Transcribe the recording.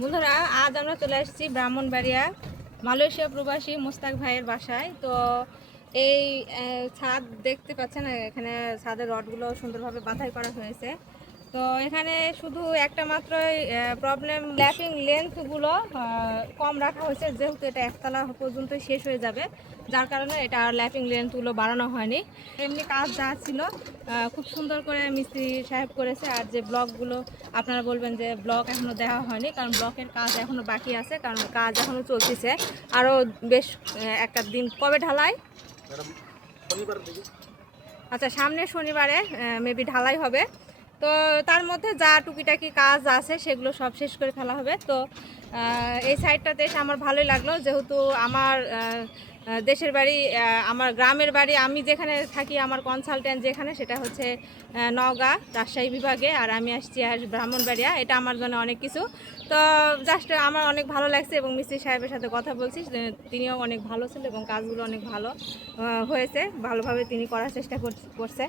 বন্ধুরা, আজ আমরা চলে এসেছি ব্রাহ্মণবাড়িয়া মালয়েশিয়া প্রবাসী মোস্তাক ভাইয়ের বাসায়। তো এই ছাদ দেখতে পাচ্ছেন, এখানে ছাদের রডগুলো সুন্দরভাবে বাঁধাই করা হয়েছে। তো এখানে শুধু একটা মাত্রই প্রবলেম, ল্যাপিং লেন্থগুলো কম রাখা হয়েছে, যেহেতু এটা একতলা পর্যন্ত শেষ হয়ে যাবে, যার কারণে এটা আর ল্যাপিং লেন্থগুলো বাড়ানো হয়নি। এমনি কাজ যা ছিল খুব সুন্দর করে মিস্ত্রি সাহেব করেছে। আর যে ব্লকগুলো আপনারা বলবেন যে ব্লক এখনও দেওয়া হয়নি, কারণ ব্লকের কাজ এখনও বাকি আছে, কারণ কাজ এখনও চলতেছে। আরও বেশ একটা দিন কবে ঢালাই? আচ্ছা, সামনের শনিবারে মেবি ঢালাই হবে। তো তার মধ্যে যা টুকিটাকি কাজ আছে সেগুলো সব শেষ করে ফেলা হবে। তো এই সাইডটাতে এসে আমার ভালোই লাগলো, যেহেতু আমার দেশের বাড়ি, আমার গ্রামের বাড়ি, আমি যেখানে থাকি, আমার কনসালটেন্ট যেখানে, সেটা হচ্ছে নওগাঁ রাজশাহী বিভাগে, আর আমি আসছি ব্রাহ্মণবাড়িয়া। এটা আমার জন্য অনেক কিছু। তো জাস্ট আমার অনেক ভালো লাগছে, এবং মিস্ত্রি সাহেবের সাথে কথা বলছি, তিনিও অনেক ভালো ছিল এবং কাজগুলো অনেক ভালো হয়েছে, ভালোভাবে তিনি করার চেষ্টা করছে।